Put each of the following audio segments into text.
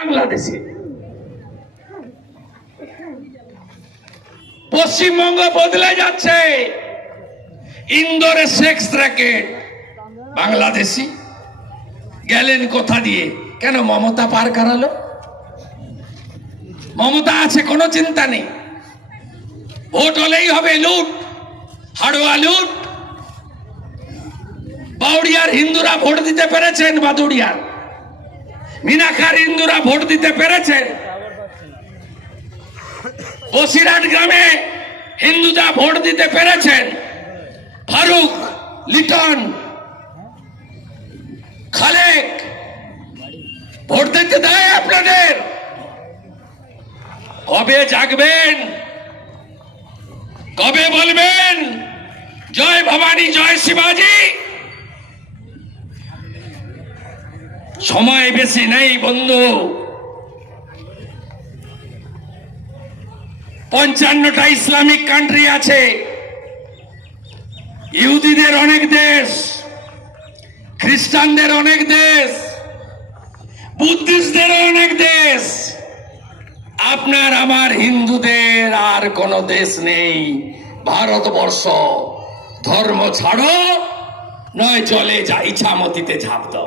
বাংলাদেশে। পশ্চিমবঙ্গ বদলে যাচ্ছে। ইন্দোরে সেক্স র্যাকেট বাংলাদেশি গেলেন কোথা দিয়ে? কেন মমতা পার করালো? মমতা আছে, কোনো চিন্তা নেই। ভোট হলেই হবে লুট, হাড়োয়া লুট। বাউড়িয়ার হিন্দুরা ভোট দিতে পেরেছেন, বাদুড়িয়ার। মিনাখার হিন্দুরা ভোট দিতে পেরেছেন বসিরহাট গ্রামে হিন্দুরা ভোট দিতে পেরেছেন ফারুক, লিটন, খালেক, ভোট দিতে দেয় আপনাদের। কবে জাগবেন? কবে বলবেন? জয় ভবানী, জয় শিবাজি। সময় বেশি নেই, বন্ধু। পঞ্চান্নটা ইসলামিক কান্ট্রি আছে। ইহুদিদের অনেক দেশ, খ্রিস্টানদের অনেক দেশ বুদ্ধিস্টদের অনেক দেশ। আপনার আমার হিন্দুদের আর কোনো দেশ নেই। ভারতবর্ষ, ধর্ম ছাড়ো, নয় চলে যা ইচ্ছামতিতে ঝাঁপ দাও।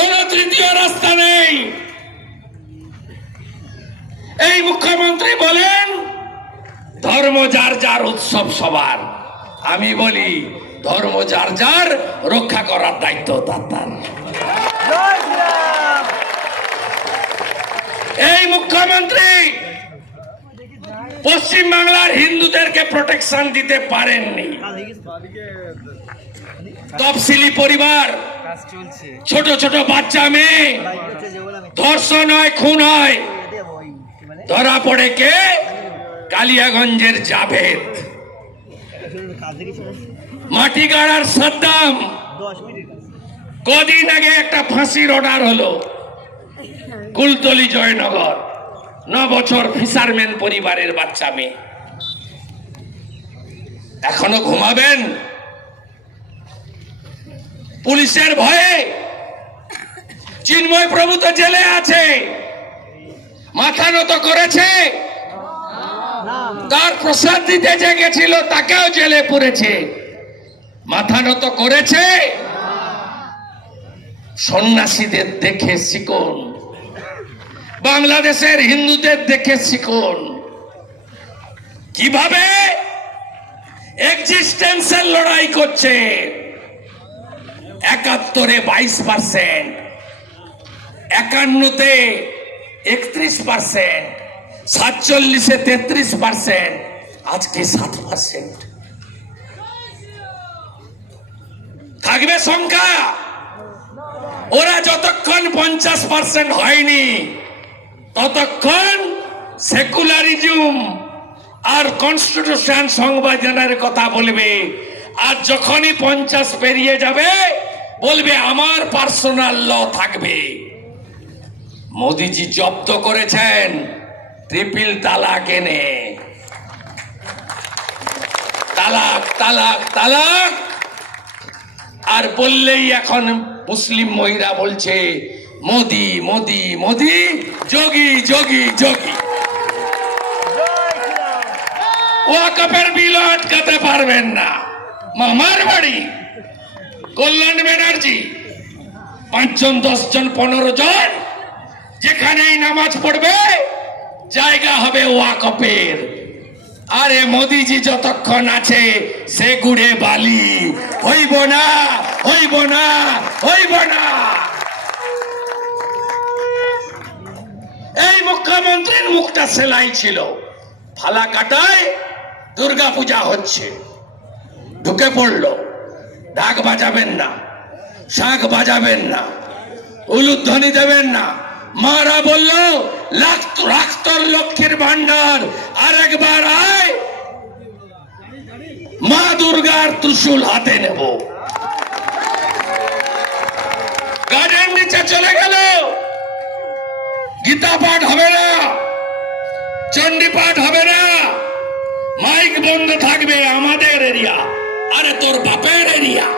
কোন তৃতীয় রাস্তা নেই। এই মুখ্যমন্ত্রী বলেন, ধর্ম যার যার উৎসব সবার। আমি বলি, ধর্ম যার যার রক্ষা করার দায়িত্ব তার তার। এই মুখ্যমন্ত্রী পশ্চিম বাংলার হিন্দুদেরকে প্রোটেকশন দিতে পারেননি। তফসিলি পরিবার ছোট ছোট বাচ্চা মেয়ে। ধর্ষণ হয়, খুন হয়। ধরা পড়ে কে? কালিয়াগঞ্জের জাভেদ। মাটি গাড়ার সাদ্দাম। কদিন আগে একটা ফাঁসির অর্ডার হলো। কুলতলি জয়নগর। ন বছর ফিসারম্যান পরিবারের বাচ্চা মেয়ে। এখনও ঘুমাবেন? পুলিশের ভয়ে চিন্ময় প্রভু তো জেলে আছে। মাথা নত করেছে। তার প্রসাদ দিতে যে গেছিল, তাকেও জেলে পড়েছে মাথা নত করেছে। সন্ন্যাসীদের দেখে শিখুন বাংলাদেশের হিন্দুদের দেখে শিখুন কীভাবে? এক্সিস্টেন্সের লড়াই করছে। একাত্তরে বাইশ পার্সেন্ট একান্নতে একত্রিশ পার্সেন্ট সাতচল্লিশে তেত্রিশ পার্সেন্ট আজকে সাত পার্সেন্ট থাকবে সংখ্যা? ওরা যতক্ষণ পঞ্চাশ পার্সেন্ট হয়নি, ততক্ষণ সেকুলারিজম আর কনস্টিটিউশন সংবিধানের কথা বলবে। আর যখনই পঞ্চাশ পেরিয়ে যাবে বলবে, আমার পার্সোনাল ল থাকবে। মোদিজি জব্দ করেছেন ট্রিপল তালাক এনে। তালাক তালাক তালাক। আর বললেই এখন মুসলিম মহিলা বলছে, মোদি মোদি মোদি, যোগী যোগী যোগী। ওয়াকফের বিল আটকাতে পারবেন না। মামার বাড়ি। কল্যাণ ব্যানার্জি। পাঁচজন, দশজন, পনেরো জন যেখানেই নামাজ পড়বে, জায়গা হবে ওয়াকফের। আরে মোদিজি যতক্ষণ আছে, সে গুড়ে বালি। হইব না হইব না হইব না। এই মুখ্যমন্ত্রীর মুখটা সেলাই ছিল। ফালা কাটায় দুর্গা পূজা হচ্ছে। ঢুকে পড়ল। ঢাক বাজাবেন না শাঁখ বাজাবেন না, উলুধ্বনি দেবেন না। মারা বলল, লাখ, রাখতর লক্ষ্মীর ভান্ডার আরেকবার আয়। মা দুর্গার ত্রিশূল হাতে নেব। গার্ডেন নিচে চলে গেল। গীতা পাঠ হবে না, চণ্ডী পাঠ হবে না। মাইক বন্ধ থাকবে আমাদের এরিয়া। আরে তোর বাপের এরিয়া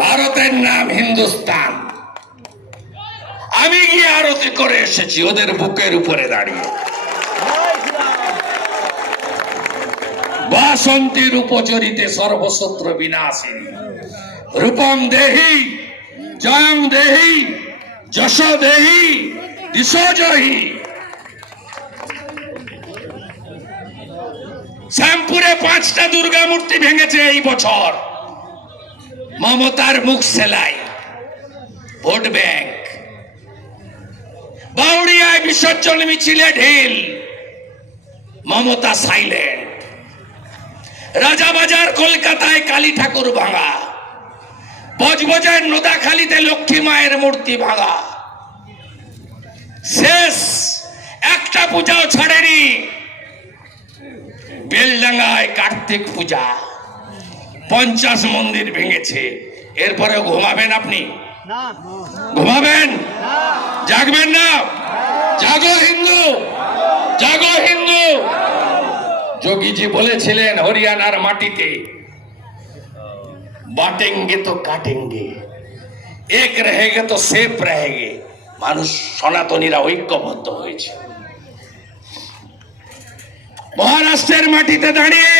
ভারতের নাম হিন্দুস্তান। আমি গিয়ে আরতি করে এসেছি, ওদের বুকের উপরে দাঁড়িয়ে। বাসন্তীর উপচরিতে সর্বশত্র বিনাশিনী রূপম দেহি, জয়ং দেহি, যশ দেহি দিশজহি শ্যামপুরে পাঁচটা দুর্গা মূর্তি ভেঙেছে এই বছর। মমতার মুখ সেলাই, ভোট ব্যাংক। বাউড়িয়ায় বিসর্জন মিছিলে ঢিল, মমতা সাইলেন্ট রাজাবাজার, কলকাতায় কালী ঠাকুর ভাঙা। বজবজার নোদাখালীতে লক্ষ্মী মায়ের মূর্তি ভাঙা। শেষ, একটা পূজাও ছাড়েনি। বেলডাঙ্গায় কার্তিক পূজা। পঞ্চাশ মন্দির ভেঙেছে। এরপরে ঘুমাবেন আপনি? ঘুমাবেন? জাগবেন না? জাগো হিন্দু! জাগো হিন্দু! যোগীজি বলেছিলেন হরিয়ানার মাটিতে বাটেঙ্গে তো কাটেঙ্গে এক রহেগে তো সেফ রহেগে। মানুষ সনাতনীরা ঐক্যবদ্ধ হয়েছে। মহারাষ্ট্রের মাটিতে দাঁড়িয়ে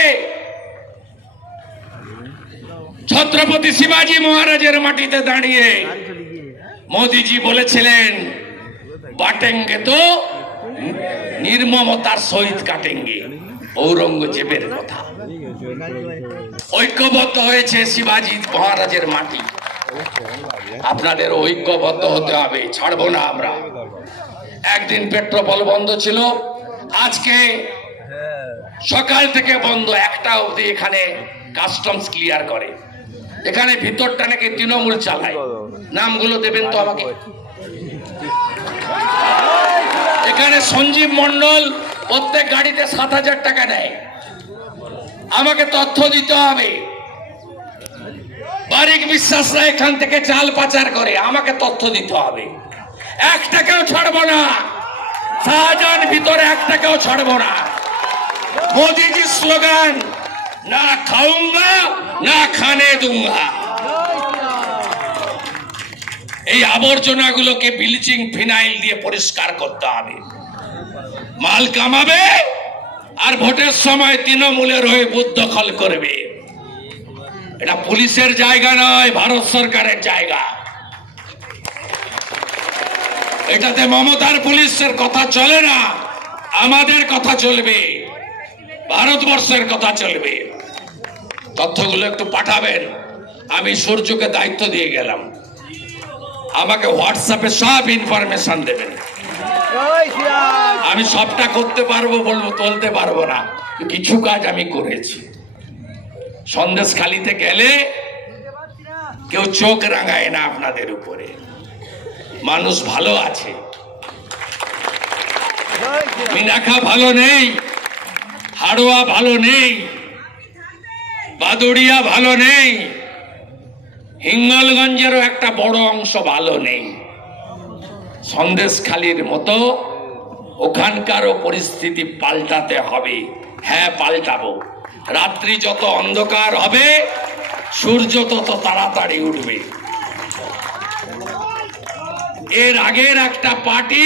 ছত্রপতি শিবাজি মহারাজের মাটিতে দাঁড়িয়ে মোদিজি বলেছিলেন, বাটেঙ্গে তো নির্মমতার সহিত কাটেঙ্গে। ঔরঙ্গজেবের কথা। ঐক্যবদ্ধ হয়েছে শিবাজি মহারাজের মাটি। আপনাদের ঐক্যবদ্ধ হতে হবে, ছাড়বো না আমরা। একদিন পেট্রোল বন্ধ ছিল, আজকে সকাল থেকে বন্ধ, একটা অবধি এখানে কাস্টমস ক্লিয়ার করে। এখানে ভিতরটা নাকি তৃণমূল চালায়। নামগুলো দেবেন তো আমাকে। এখানে সঞ্জীব মন্ডল প্রত্যেক গাড়িতে সাত হাজার টাকা নেয়। আমাকে তথ্য দিতে হবে। বারিক বিশ্বাসরা এখান থেকে চাল পাচার করে, আমাকে তথ্য দিতে হবে। এক টাকাও ছাড়বো না। শাহজাহান ভিতরে এক টাকাও ছাড়বো না। মোদিজির স্লোগান না খাউঙ্গা না খানে দুঙ্গা এই আবর্জনাগুলোকে ব্লিচিং ফিনাইল দিয়ে পরিষ্কার করতে হবে। মাল কামাবে আর ভোটের সময় তৃণমূলের হয়ে বুথ দখল করবে। এটা পুলিশের জায়গা নয়, ভারত সরকারের জায়গা। এটাতে মমতার পুলিশের কথা চলে না, আমাদের কথা চলবে। ভারতবর্ষের কথা চলবে। তথ্যগুলো একটু পাঠাবেন। আমি সূর্যকে দায়িত্ব দিয়ে গেলাম। আমাকে হোয়াটসঅ্যাপে সব ইনফরমেশন দেবেন। আমি সবটা করতে পারব বলব তুলতে পারব না। কিছু কাজ আমি করেছি। সন্দেশ খালিতে গেলে কেউ চোখ রাঙায় না আপনাদের উপরে। মানুষ ভালো আছে। মিনাখা ভালো নেই। হাড়োয়া ভালো নেই, বাদুড়িয়া ভালো নেই, হিঙ্গলগঞ্জেরও একটা বড় অংশ ভালো নেই। সন্দেশখালির মতো ওখানকারও পরিস্থিতি পাল্টাতে হবে। হ্যাঁ পাল্টাবো। রাত্রি যত অন্ধকার হবে, সূর্য তত তাড়াতাড়ি উঠবে। এর আগের একটা পার্টি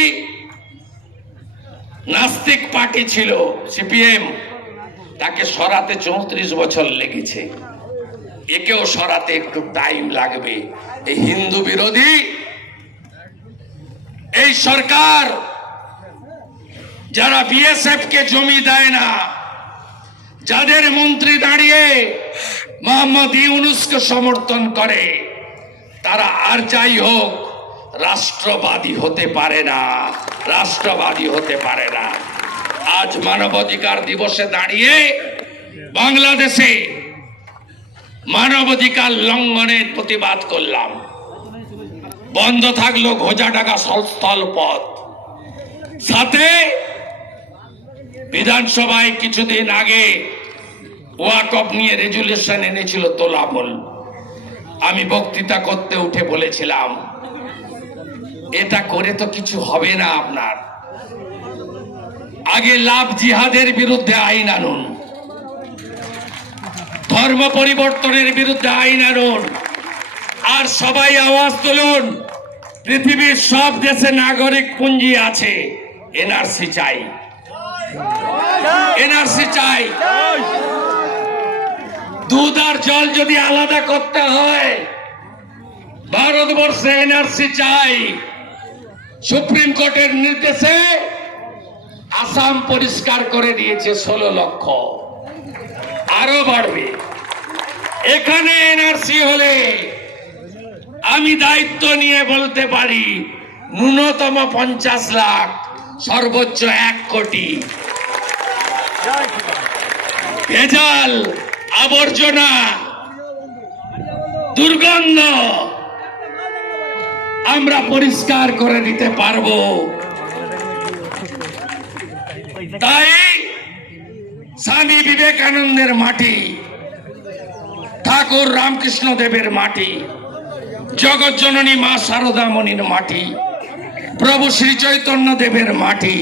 নাস্তিক পার্টি ছিল, সিপিএম। তাকে সরাতে চৌত্রিশ বছর লেগেছে। একেও সরাতে একটু টাইম লাগবে। এই হিন্দু বিরোধী, এই সরকার, যারা বিএসএফ কে জমি দেয় না, যাদের মন্ত্রী দাঁড়িয়ে মোহাম্মদ ইউনুসকে সমর্থন করে, তারা আর যাই হোক রাষ্ট্রবাদী হতে পারে না। রাষ্ট্রবাদী হতে পারে না। আজ মানবাধিকার দিবসে দাঁড়িয়ে বাংলাদেশে মানবাধিকার লঙ্ঘনের প্রতিবাদ করলাম। বন্ধ থাকল ঘোজাডাঙ্গা স্থল পথ। সাথে বিধানসভায় কিছুদিন আগে ওয়াকফ নিয়ে রেজুলেশন এনেছিল তোলামূল। আমি বক্তৃতা করতে উঠে বলেছিলাম এটা করে তো কিছু হবে না আপনার। আগে লাভ জিহাদের বিরুদ্ধে আইন আনুন। ধর্ম পরিবর্তনের বিরুদ্ধে আইন আনুন। আর সবাই আওয়াজ তুলুন, পৃথিবীর সব দেশে নাগরিক পুঞ্জি আছে। এনআরসি চাই। এনআরসি চাই। দুধ আর জল যদি আলাদা করতে হয়, ভারতবর্ষে এনআরসি চাই। সুপ্রিম কোর্টের নির্দেশে আসাম পরিষ্কার করে দিয়েছে ষোলো লক্ষ। আরও বাড়বে। এখানে এনআরসি হলে আমি দায়িত্ব নিয়ে বলতে পারি, ন্যূনতম পঞ্চাশ লাখ, সর্বোচ্চ এক কোটি। ভেজাল, আবর্জনা, দুর্গন্ধ আমরা পরিষ্কার করে দিতে পারব। তাই স্বামী বিবেকানন্দের মাটি, ঠাকুর রামকৃষ্ণ দেবের মাটি, জগৎ জননী মা শারদামণির মাটি, প্রভু শ্রী চৈতন্য দেবের মাটি